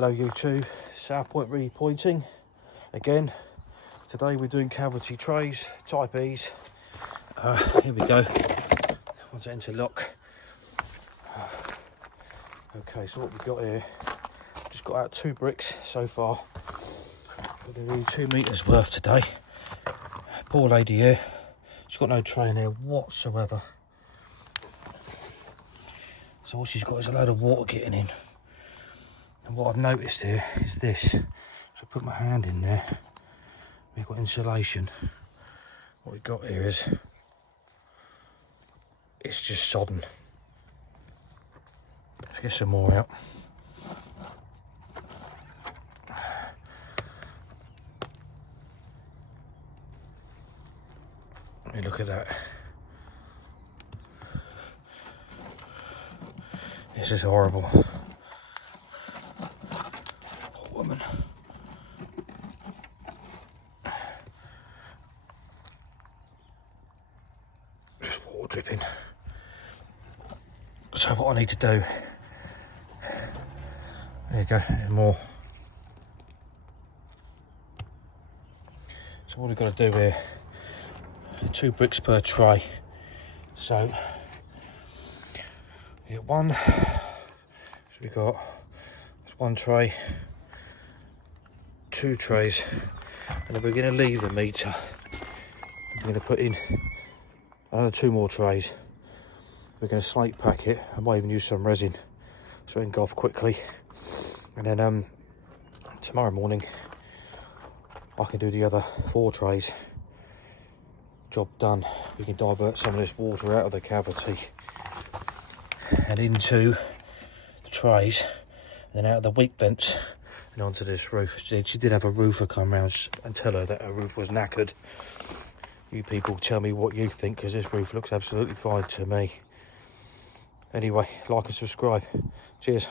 Hello YouTube, Southpoint Repointing again. Today we're doing cavity trays, type E's. Here we go. Once it interlock. Okay, so what we've got here, just got out 2 bricks so far. We're going to do 2 meters worth today. Poor lady here, she's got no tray in there whatsoever. So what she's got is a load of water getting in. And what I've noticed here is this. So I put my hand in there. We've got insulation. What we've got here is, it's just sodden. Let's get some more out. Let me look at that. This is horrible. Poor woman. Just water dripping. So what I need to do, there you go, more. So what we've got to do here, 2 bricks per tray. So we get one, so we got 1 tray, 2 trays, and then we're going to leave the meter. We're going to put in another 2 more trays. We're going to slate pack it. I might even use some resin so it can go off quickly. And then tomorrow morning I can do the other 4 trays. Job done. We can divert some of this water out of the cavity and into the trays, and then out of the weak vents and onto this roof. She did have a roofer come round and tell her that her roof was knackered. You people tell me what you think, because this roof looks absolutely fine to me. Anyway, like and subscribe. Cheers.